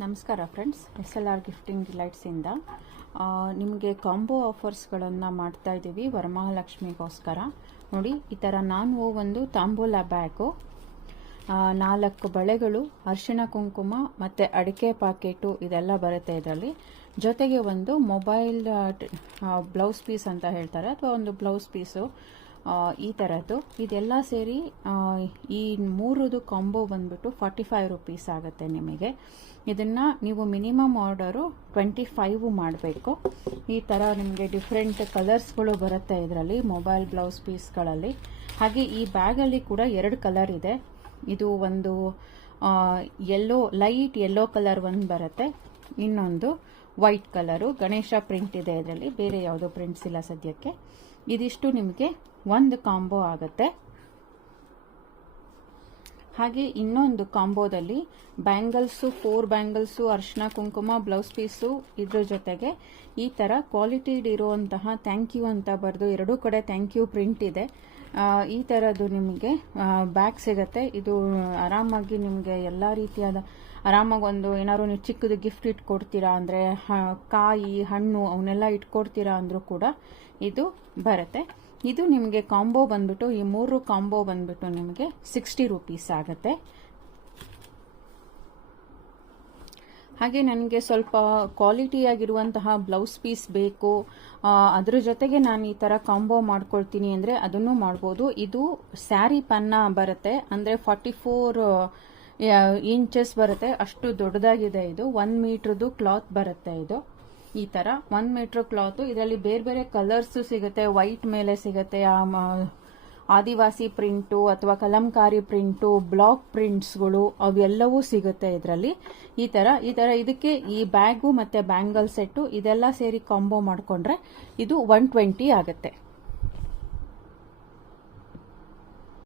ನಮಸ್ಕಾರ friends, SLR gifting ಡಿಲೈಟ್ಸಿಂದ ನಿಮಗೆ combo ಆಫರ್ಸ್ಗಳನ್ನು ಮಾಡ್ತಾ ಇದ್ದೀವಿ ವರಮಹಾಲಕ್ಷ್ಮಿಗೋಸ್ಕರ. ನೋಡಿ, ಈ ಥರ ನಾನು ಒಂದು ತಾಂಬೂಲ ಬ್ಯಾಗು, 4 ಬಳೆಗಳು, ಅರಿಶಿಣ ಕುಂಕುಮ ಮತ್ತು ಅಡಿಕೆ ಪಾಕೆಟು ಇದೆಲ್ಲ ಬರುತ್ತೆ ಇದರಲ್ಲಿ. ಜೊತೆಗೆ ಒಂದು ಮೊಬೈಲ್ ಬ್ಲೌಸ್ ಪೀಸ್ ಅಂತ ಹೇಳ್ತಾರೆ, ಅಥವಾ ಒಂದು ಬ್ಲೌಸ್ ಪೀಸು ಈ ಥರದ್ದು. ಇದೆಲ್ಲ ಸೇರಿ ಈ 3 ಕಾಂಬೋ ಬಂದ್ಬಿಟ್ಟು 45 ರುಪೀಸ್ ಆಗುತ್ತೆ ನಿಮಗೆ. ಇದನ್ನು ನೀವು ಮಿನಿಮಮ್ ಆರ್ಡರು 25 ಮಾಡಬೇಕು. ಈ ಥರ ನಿಮಗೆ ಡಿಫ್ರೆಂಟ್ ಕಲರ್ಸ್ಗಳು ಬರುತ್ತೆ ಇದರಲ್ಲಿ ಮೊಬೈಲ್ ಬ್ಲೌಸ್ ಪೀಸ್ಗಳಲ್ಲಿ. ಹಾಗೆ ಈ ಬ್ಯಾಗಲ್ಲಿ ಕೂಡ 2 ಕಲರ್ ಇದೆ. ಇದು ಒಂದು ಯೆಲ್ಲೋ, ಲೈಟ್ ಯೆಲ್ಲೋ ಕಲರ್ ಒಂದು ಬರುತ್ತೆ, ಇನ್ನೊಂದು ವೈಟ್ ಕಲರು. ಗಣೇಶ ಪ್ರಿಂಟ್ ಇದೆ ಇದರಲ್ಲಿ, ಬೇರೆ ಯಾವುದೋ ಪ್ರಿಂಟ್ಸ್ ಇಲ್ಲ ಸದ್ಯಕ್ಕೆ. ಇದಿಷ್ಟು ನಿಮಗೆ ಒಂದು ಕಾಂಬೋ ಆಗುತ್ತೆ. ಹಾಗೆ ಇನ್ನೊಂದು ಕಾಂಬೋದಲ್ಲಿ ಬ್ಯಾಂಗಲ್ಸು, 4 ಬ್ಯಾಂಗಲ್ಸು, ಅರಿಶಿಣ ಕುಂಕುಮ, ಬ್ಲೌಸ್ ಪೀಸು, ಇದ್ರ ಜೊತೆಗೆ ಈ ಥರ ಕ್ವಾಲಿಟಿ ಇರುವಂತಹ ಥ್ಯಾಂಕ್ ಯು ಅಂತ ಬರೆದು 2 ಕಡೆ ಥ್ಯಾಂಕ್ ಯು ಪ್ರಿಂಟ್ ಇದೆ. ಈ ಥರದ್ದು ನಿಮಗೆ ಬ್ಯಾಗ್ ಸಿಗುತ್ತೆ. ಇದು ಆರಾಮಾಗಿ ನಿಮಗೆ ಎಲ್ಲ ರೀತಿಯಾದ ಆರಾಮಾಗಿ ಒಂದು ಏನಾದ್ರು ನೀವು ಚಿಕ್ಕದು ಗಿಫ್ಟ್ ಇಟ್ಕೊಡ್ತೀರಾ ಅಂದರೆ, ಕಾಯಿ ಹಣ್ಣು ಅವನ್ನೆಲ್ಲ ಇಟ್ಕೊಡ್ತೀರಾ ಅಂದರೂ ಕೂಡ ಇದು ಬರುತ್ತೆ. ಇದು ನಿಮಗೆ ಕಾಂಬೋ ಬಂದ್ಬಿಟ್ಟು, ಈ 3 ಕಾಂಬೋ ಬಂದ್ಬಿಟ್ಟು ನಿಮಗೆ 60 ರುಪೀಸ್ ಆಗುತ್ತೆ. ಹಾಗೆ ನನಗೆ ಸ್ವಲ್ಪ ಕ್ವಾಲಿಟಿಯಾಗಿರುವಂತಹ ಬ್ಲೌಸ್ ಪೀಸ್ ಬೇಕು, ಅದ್ರ ಜೊತೆಗೆ ನಾನು ಈ ಥರ ಕಾಂಬೋ ಮಾಡ್ಕೊಳ್ತೀನಿ ಅಂದರೆ ಅದನ್ನು ಮಾಡ್ಬೋದು. ಇದು ಸ್ಯಾರಿ ಪನ್ನ ಬರುತ್ತೆ, ಅಂದರೆ 44 ಇಂಚಸ್ ಬರುತ್ತೆ, ಅಷ್ಟು ದೊಡ್ಡದಾಗಿದೆ ಇದು. 1 ಮೀಟ್ರದ್ದು ಕ್ಲಾತ್ ಬರುತ್ತೆ ಇದು. ಈ ಥರ 1 ಮೀಟರ್ ಕ್ಲಾತು. ಇದರಲ್ಲಿ ಬೇರೆ ಬೇರೆ ಕಲರ್ಸು ಸಿಗುತ್ತೆ. ವೈಟ್ ಮೇಲೆ ಸಿಗುತ್ತೆ, ಆದಿವಾಸಿ ಪ್ರಿಂಟು ಅಥವಾ ಕಲಂಕಾರಿ ಪ್ರಿಂಟು, ಬ್ಲಾಕ್ ಪ್ರಿಂಟ್ಸ್ಗಳು ಅವೆಲ್ಲವೂ ಸಿಗುತ್ತೆ ಇದರಲ್ಲಿ. ಈ ಥರ ಇದಕ್ಕೆ ಈ ಬ್ಯಾಗು ಮತ್ತು ಬ್ಯಾಂಗಲ್ ಸೆಟ್ಟು ಇದೆಲ್ಲ ಸೇರಿ ಕಾಂಬೋ ಮಾಡಿಕೊಂಡ್ರೆ ಇದು 120 ಆಗುತ್ತೆ.